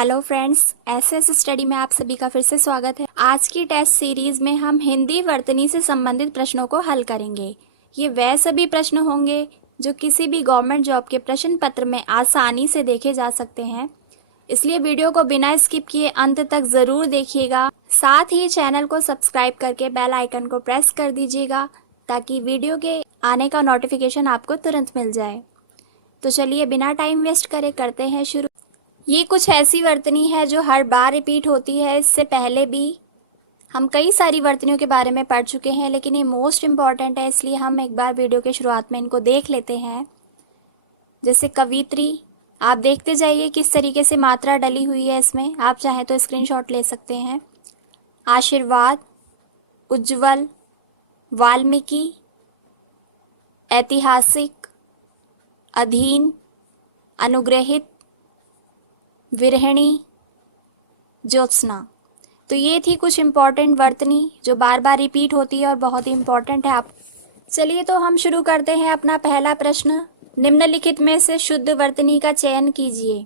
Hello friends, SS study में आप सभी का फिर से स्वागत है। आज की टेस्ट सीरीज में हम हिंदी वर्तनी से संबंधित प्रश्नों को हल करेंगे। ये वह सभी प्रश्न होंगे जो किसी भी गवर्नमेंट जॉब के प्रश्न पत्र में आसानी से देखे जा सकते हैं, इसलिए वीडियो को बिना स्किप किए अंत तक जरूर देखिएगा। साथ ही चैनल को सब्सक्राइब करके बेल आइकन को प्रेस कर दीजिएगा ताकि वीडियो के आने का नोटिफिकेशन आपको तुरंत मिल जाए। तो चलिए बिना टाइम वेस्ट करे करते हैं शुरू। ये कुछ ऐसी वर्तनी है जो हर बार रिपीट होती है। इससे पहले भी हम कई सारी वर्तनियों के बारे में पढ़ चुके हैं, लेकिन ये मोस्ट इम्पॉर्टेंट है, इसलिए हम एक बार वीडियो के शुरुआत में इनको देख लेते हैं। जैसे कवित्री, आप देखते जाइए किस तरीके से मात्रा डली हुई है इसमें। आप चाहें तो स्क्रीनशॉट ले सकते हैं। आशीर्वाद, उज्जवल, वाल्मीकि, ऐतिहासिक, अधीन, अनुग्रहित, विरहिणी, ज्योत्सना। तो ये थी कुछ इम्पॉर्टेंट वर्तनी जो बार बार रिपीट होती है और बहुत ही इम्पॉर्टेंट है। आप चलिए तो हम शुरू करते हैं अपना पहला प्रश्न। निम्नलिखित में से शुद्ध वर्तनी का चयन कीजिए।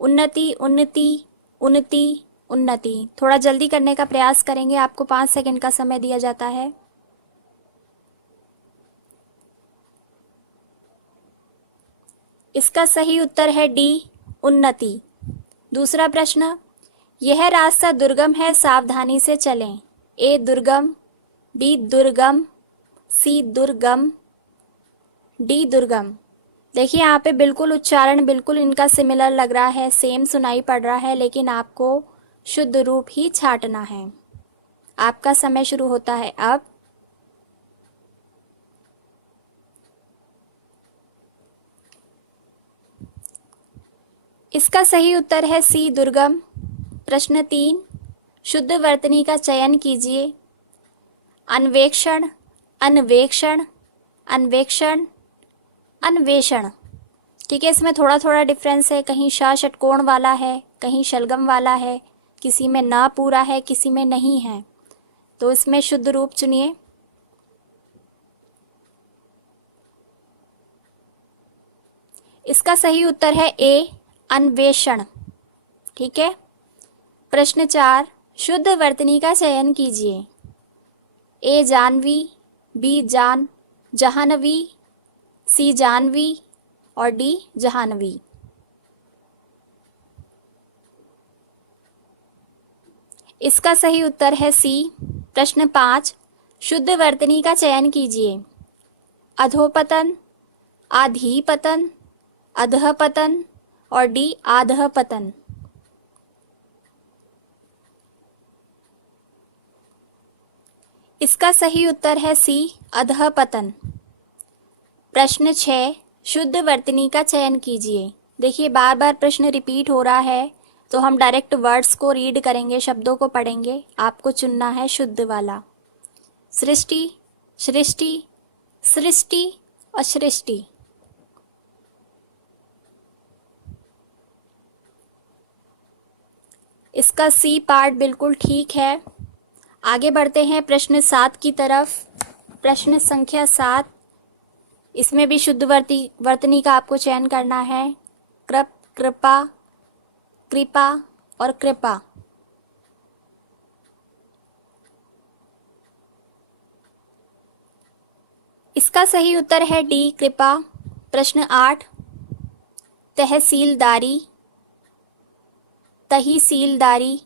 उन्नति, उन्नति, उन्नति, उन्नति। थोड़ा जल्दी करने का प्रयास करेंगे, आपको 5 सेकंड का समय दिया जाता है। इसका सही उत्तर है डी, उन्नति। दूसरा प्रश्न, यह रास्ता दुर्गम है, सावधानी से चलें। ए दुर्गम, बी दुर्गम, सी दुर्गम, डी दुर्गम। देखिए यहाँ पे बिल्कुल उच्चारण बिल्कुल इनका सिमिलर लग रहा है, सेम सुनाई पड़ रहा है, लेकिन आपको शुद्ध रूप ही छांटना है। आपका समय शुरू होता है अब। इसका सही उत्तर है सी दुर्गम। प्रश्न 3, शुद्ध वर्तनी का चयन कीजिए। अन्वेक्षण, अन्वेक्षण, अन्वेक्षण, अन्वेषण। ठीक है, इसमें थोड़ा थोड़ा डिफरेंस है, कहीं श षटकोण वाला है, कहीं शलगम वाला है, किसी में न पूरा है, किसी में नहीं है। तो इसमें शुद्ध रूप चुनिए। इसका सही उत्तर है ए, अन्वेषण। ठीक है। प्रश्न 4, शुद्ध वर्तनी का चयन कीजिए। ए जानवी, बी जहानवी, सी जानवी और डी जहानवी। इसका सही उत्तर है सी। प्रश्न 5, शुद्ध वर्तनी का चयन कीजिए। अधोपतन, आधीपतन, अधःपतन और डी आधःपतन। इसका सही उत्तर है सी, अधःपतन। प्रश्न 6, शुद्ध वर्तनी का चयन कीजिए। देखिए बार बार प्रश्न रिपीट हो रहा है, तो हम डायरेक्ट वर्ड्स को रीड करेंगे, शब्दों को पढ़ेंगे। आपको चुनना है शुद्ध वाला। सृष्टि, सृष्टि, सृष्टि और सृष्टि। इसका सी पार्ट बिल्कुल ठीक है। आगे बढ़ते हैं प्रश्न 7 की तरफ। प्रश्न संख्या 7, इसमें भी शुद्ध वर्तनी का आपको चयन करना है। कृप, कृपा, कृपा और कृपा। इसका सही उत्तर है डी, कृपा। प्रश्न 8, तहसीलदारी, तहसीलदारी।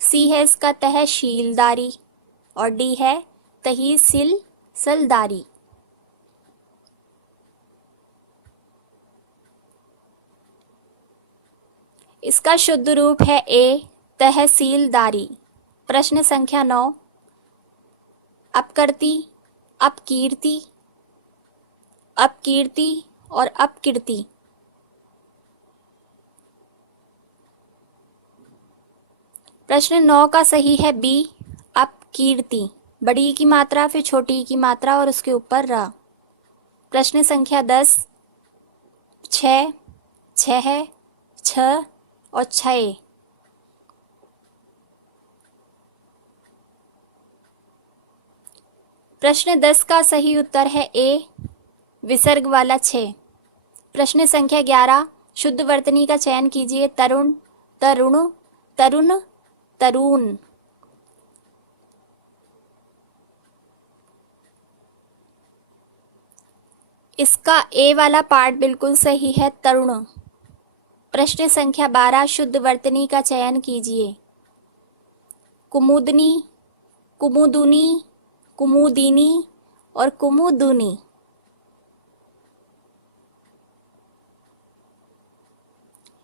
सी है इसका तहसीलदारी और डी है तहसीलदारी। इसका शुद्ध रूप है ए, तहसीलदारी। प्रश्न संख्या 9, अपकृति, अपकीर्ति, अपकीर्ति और अपकीर्ति। प्रश्न 9 का सही है बी, अपकीर्ति। बड़ी की मात्रा, फिर छोटी की मात्रा और उसके ऊपर र। प्रश्न संख्या 10, छः, छह, छ और छय। प्रश्न 10 का सही उत्तर है ए, विसर्ग वाला 6। प्रश्न संख्या 11, शुद्ध वर्तनी का चयन कीजिए। तरुण, तरुण, तरुण, तरुण। इसका ए वाला पार्ट बिल्कुल सही है, तरुण। प्रश्न संख्या 12 शुद्ध वर्तनी का चयन कीजिए। कुमुदनी, कुमुदुनी, कुमुदिनी और कुमुदुनी।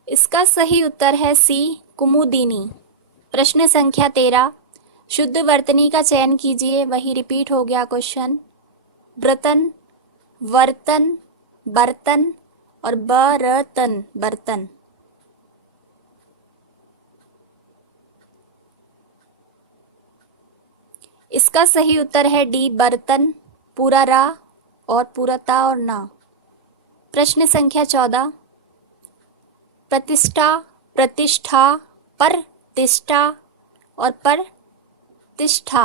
इसका सही उत्तर है सी, कुमुदिनी। प्रश्न संख्या 13 शुद्ध वर्तनी का चयन कीजिए। वही रिपीट हो गया क्वेश्चन। बर्तन, वर्तन, बर्तन और बर्तन, बर्तन। इसका सही उत्तर है डी, बर्तन, पूरा रा और पूरा ता और ना। प्रश्न संख्या 14 प्रतिष्ठा, प्रतिष्ठा, प्रतिष्ठा और प्रतिष्ठा।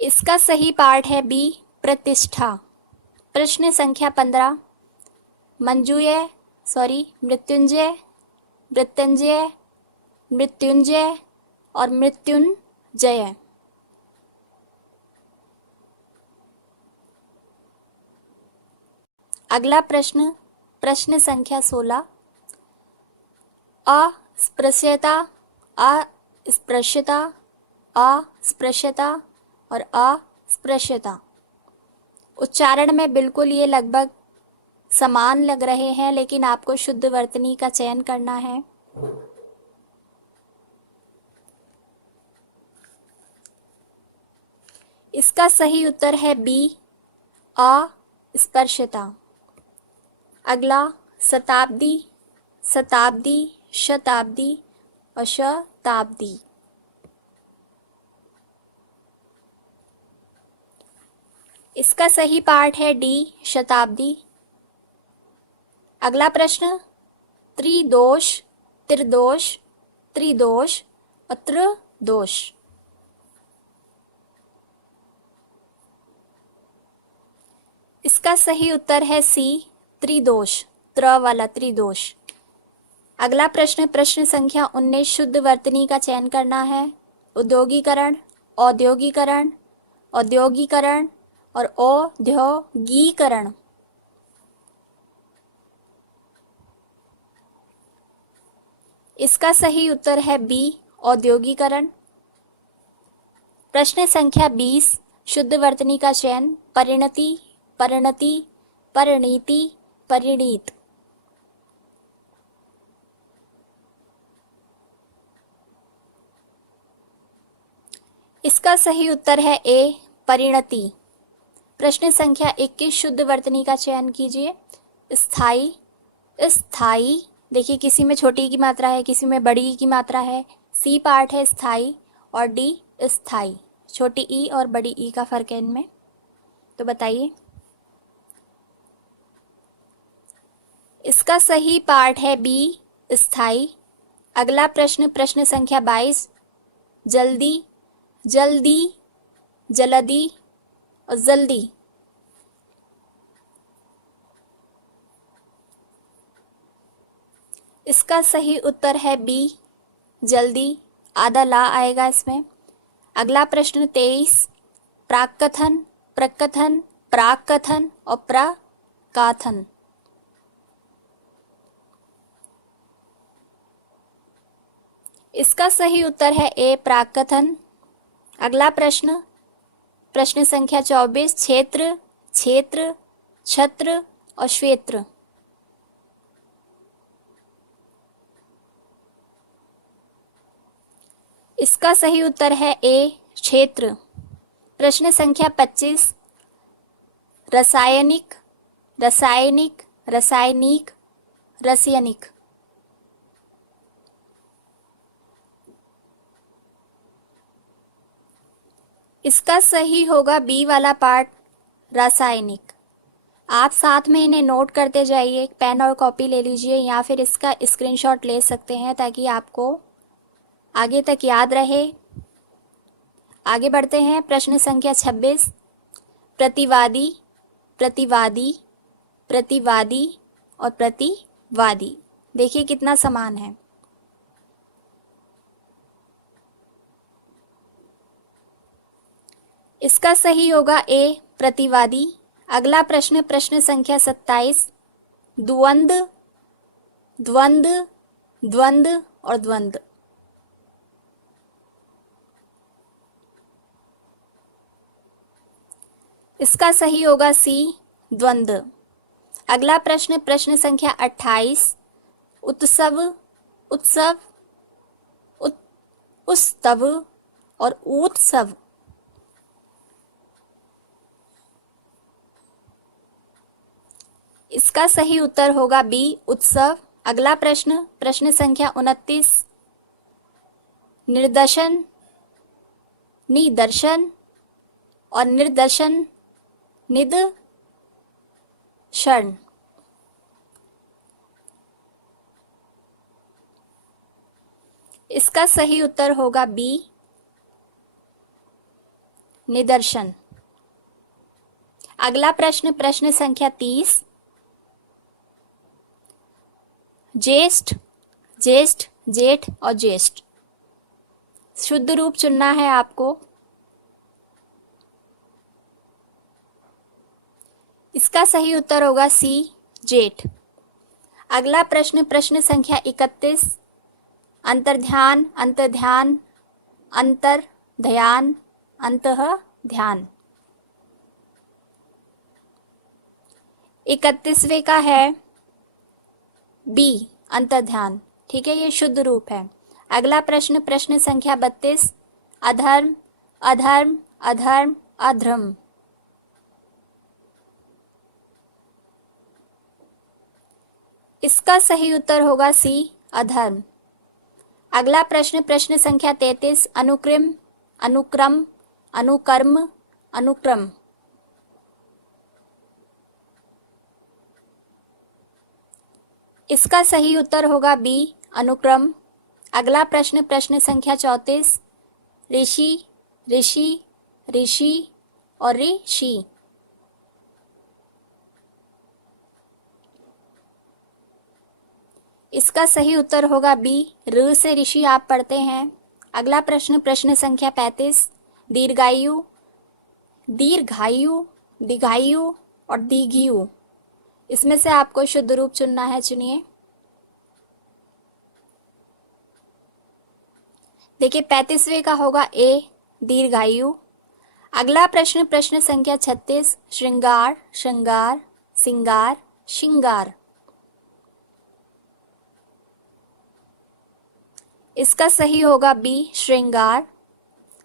इसका सही पार्ट है बी, प्रतिष्ठा। प्रश्न संख्या 15 मृत्युंजय, मृत्युंजय, मृत्युंजय और मृत्युंजय। अगला प्रश्न, प्रश्न संख्या 16 अस्पृश्यता, अस्पृश्यता, अस्पृश्यता और अस्पृश्यता। उच्चारण में बिल्कुल ये लगभग समान लग रहे हैं, लेकिन आपको शुद्ध वर्तनी का चयन करना है। इसका सही उत्तर है बी, अस्पृश्यता। अगला शताब्दी, शताब्दी, शताब्दी और शताब्दी। इसका सही पार्ट है डी, शताब्दी। अगला प्रश्न त्रिदोष, त्रिदोष, त्रिदोष और त्रिदोष। इसका सही उत्तर है सी, त्रिदोष, त्र वाला त्रिदोष। अगला प्रश्न, प्रश्न संख्या 19 शुद्ध वर्तनी का चयन करना है। उद्योगीकरण, औद्योगीकरण, औद्योगीकरण और औद्योगीकरण। इसका सही उत्तर है बी, औद्योगीकरण। प्रश्न संख्या 20 शुद्ध वर्तनी का चयन। परिणति, परिणति, परिणीति, परिणीत। इसका सही उत्तर है ए, परिणति। प्रश्न संख्या 21 शुद्ध वर्तनी का चयन कीजिए। स्थाई, स्थाई, देखिए किसी में छोटी की मात्रा है, किसी में बड़ी की मात्रा है। सी पार्ट है स्थाई और डी स्थाई। छोटी ई और बड़ी ई का फर्क है इनमें, तो बताइए। इसका सही पार्ट है बी, स्थाई। अगला प्रश्न, प्रश्न संख्या 22 जल्दी, जल्दी, जल्दी और जल्दी। इसका सही उत्तर है बी, जल्दी। आधा ला आएगा इसमें। अगला प्रश्न 23 प्राक्कथन, प्रकथन, प्राक्कथन और प्रकाथन। इसका सही उत्तर है ए, प्राक्कथन। अगला प्रश्न, प्रश्न संख्या 24 क्षेत्र, क्षेत्र, छत्र और श्वेत्र। इसका सही उत्तर है ए, क्षेत्र। प्रश्न संख्या 25 रासायनिक, रासायनिक, रासायनिक, रासायनिक। इसका सही होगा बी वाला पार्ट, रासायनिक। आप साथ में इन्हें नोट करते जाइए, एक पेन और कॉपी ले लीजिए या फिर इसका स्क्रीनशॉट ले सकते हैं ताकि आपको आगे तक याद रहे। आगे बढ़ते हैं। प्रश्न संख्या 26 प्रतिवादी, प्रतिवादी, प्रतिवादी और प्रतिवादी। देखिए कितना समान है। इसका सही होगा ए, प्रतिवादी। अगला प्रश्न, प्रश्न संख्या 27, द्वंद्व, द्वंद्व, द्वंद्व और द्वंद्व। इसका सही होगा सी, द्वंद्व। अगला प्रश्न, प्रश्न संख्या 28, उत्सव, उत्सव, उत्सव और उत्सव। इसका सही उत्तर होगा बी, उत्सव। अगला प्रश्न, प्रश्न संख्या 29, निर्दशन, निदर्शन और निर्दशन, निदर्शन। इसका सही उत्तर होगा बी, निदर्शन। अगला प्रश्न, प्रश्न संख्या 30, ज्येष्ठ, ज्येष्ठ, जेठ और ज्येष्ठ। शुद्ध रूप चुनना है आपको। इसका सही उत्तर होगा सी, जेठ। अगला प्रश्न, प्रश्न संख्या 31, अंतर्ध्यान, अंतर्ध्यान, अंतर ध्यान, अंतः ध्यान। 31वें का है बी, अंतर्ध्यान। ठीक है, ये शुद्ध रूप है। अगला प्रश्न, प्रश्न संख्या 32, अधर्म, अधर्म, अधर्म, अधर्म। इसका सही उत्तर होगा सी, अधर्म। अगला प्रश्न, प्रश्न संख्या 33, अनुक्रम, अनुक्रम, अनुकर्म, अनुक्रम। इसका सही उत्तर होगा बी, अनुक्रम। अगला प्रश्न, प्रश्न संख्या 34, ऋषि, ऋषि, ऋषि और ऋषि। इसका सही उत्तर होगा बी, र से ऋषि आप पढ़ते हैं। अगला प्रश्न, प्रश्न संख्या 35, दीर्घायु, दीर्घायु, दीर्घायु और दीर्घयु। इसमें से आपको शुद्ध रूप चुनना है, चुनिए। देखिए 35वें का होगा ए, दीर्घायु। अगला प्रश्न, प्रश्न संख्या 36, श्रृंगार, श्रृंगार, सिंगार, श्रृंगार। इसका सही होगा बी, श्रृंगार।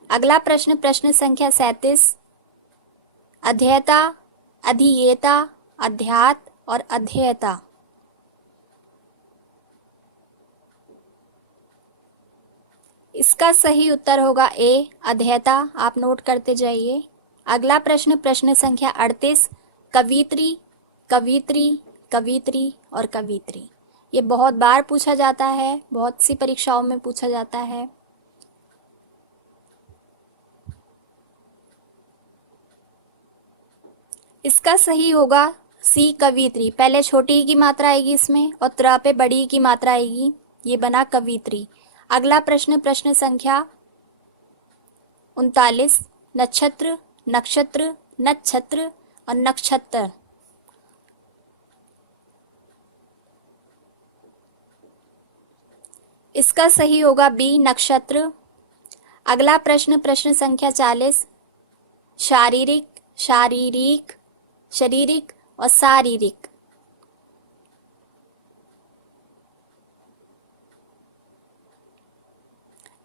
अगला प्रश्न, प्रश्न संख्या 37, अध्येता, अधियेता, अध्यात और अध्येता। इसका सही उत्तर होगा ए, अध्येता। आप नोट करते जाइए। अगला प्रश्न, प्रश्न संख्या 38, कवित्री, कवित्री, कवित्री और कवित्री। ये बहुत बार पूछा जाता है, बहुत सी परीक्षाओं में पूछा जाता है। इसका सही होगा सी, कवित्री। पहले छोटी ई की मात्रा आएगी इसमें और त्र पे बड़ी ई की मात्रा आएगी, ये बना कवित्री। अगला प्रश्न, प्रश्न संख्या 39, नक्षत्र, नक्षत्र, नक्षत्र और नक्षत्र। इसका सही होगा बी, नक्षत्र। अगला प्रश्न, प्रश्न संख्या 40, शारीरिक, शारीरिक, शारीरिक और शारीरिक।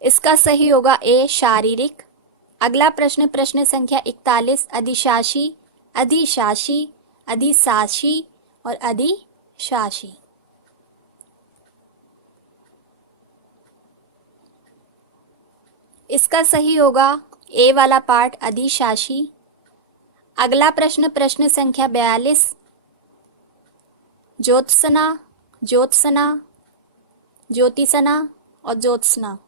इसका सही होगा ए, शारीरिक। अगला प्रश्न, प्रश्न संख्या 41, अधिशासी, अधिशासी, अधिशासी और अधिशासी। इसका सही होगा ए वाला पार्ट, अधिशासी। अगला प्रश्न, प्रश्न संख्या 42, ज्योत्सना, ज्योत्सना, ज्योतिषना और ज्योत्सना।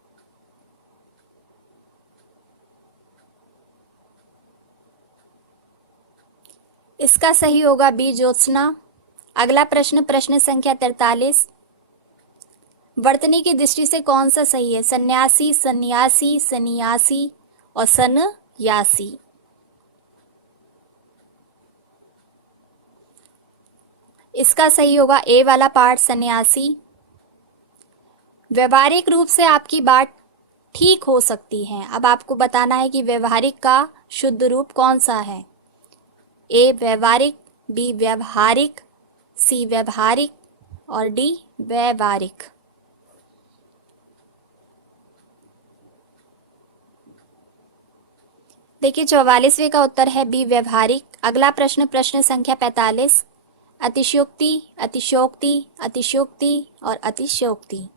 इसका सही होगा बी ज्योत्सना। अगला प्रश्न, प्रश्न संख्या 43। वर्तनी की दृष्टि से कौन सा सही है? सन्यासी, सन्यासी, सन्यासी और सन्यासी। इसका सही होगा ए वाला पार्ट, सन्यासी। व्यवहारिक रूप से आपकी बात ठीक हो सकती है। अब आपको बताना है कि व्यवहारिक का शुद्ध रूप कौन सा है। ए व्यवहारिक, बी व्यवहारिक, सी व्यवहारिक और डी व्यवहारिक। देखिए 44वें का उत्तर है बी व्यवहारिक। अगला प्रश्न, प्रश्न संख्या 45। अतिशयोक्ति, अतिशयोक्ति, अतिशयोक्ति और अतिशयोक्ति।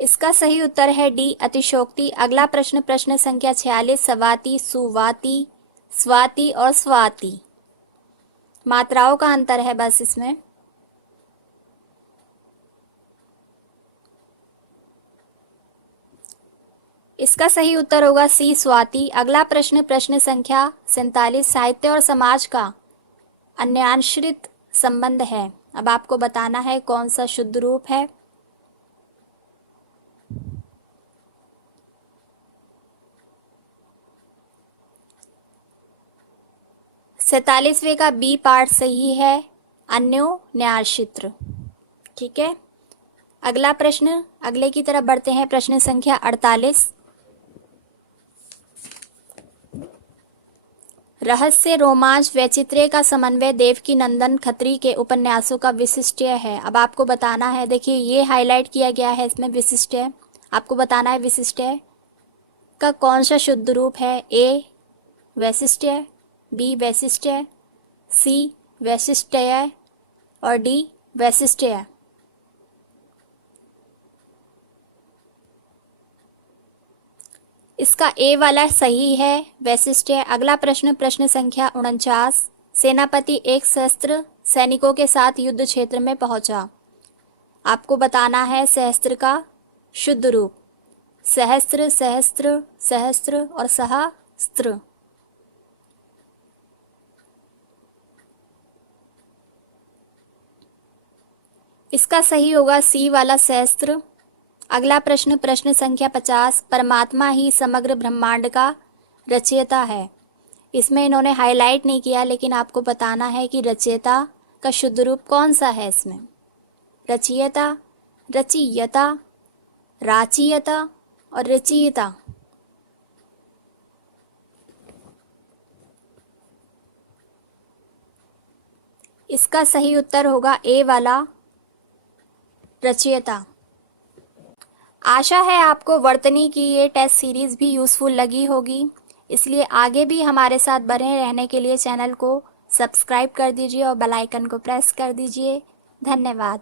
इसका सही उत्तर है डी अतिशयोक्ति। अगला प्रश्न, प्रश्न संख्या 46। सवाती, सुवाती, स्वाति और स्वाति। मात्राओं का अंतर है बस इसमें। इसका सही उत्तर होगा सी स्वाति। अगला प्रश्न, प्रश्न संख्या 47। साहित्य और समाज का अन्याश्रित संबंध है। अब आपको बताना है कौन सा शुद्ध रूप है। सैतालीसवें का बी पार्ट सही है, अन्योन्याश्रित। ठीक है, अगला प्रश्न, अगले की तरफ बढ़ते हैं। प्रश्न संख्या 48। रहस्य, रोमांच, वैचित्र्य का समन्वय देवकी नंदन खत्री के उपन्यासों का विशिष्टय है। अब आपको बताना है, देखिए ये हाईलाइट किया गया है इसमें विशिष्टय। आपको बताना है विशिष्टय का कौन सा शुद्ध रूप है। ए वैशिष्ट्य, बी वैशिष्ट्य, सी वैशिष्ट्य और डी वैशिष्ट्य। इसका ए वाला सही है, वैशिष्ट्य। अगला प्रश्न, प्रश्न संख्या 49। सेनापति एक सहस्त्र सैनिकों के साथ युद्ध क्षेत्र में पहुंचा। आपको बताना है सहस्त्र का शुद्ध रूप। सहस्त्र, सहस्त्र, सहस्त्र और सहस्त्र। इसका सही होगा सी वाला सहस्त्र। अगला प्रश्न, प्रश्न संख्या 50। परमात्मा ही समग्र ब्रह्मांड का रचयिता है। इसमें इन्होंने हाईलाइट नहीं किया, लेकिन आपको बताना है कि रचयिता का शुद्ध रूप कौन सा है इसमें। रचयिता, रचयिता, राचयिता और रचयिता। इसका सही उत्तर होगा ए वाला, रचयिता। आशा है आपको वर्तनी की ये टेस्ट सीरीज भी यूज़फुल लगी होगी, इसलिए आगे भी हमारे साथ बने रहने के लिए चैनल को सब्सक्राइब कर दीजिए और बेल आइकन को प्रेस कर दीजिए। धन्यवाद।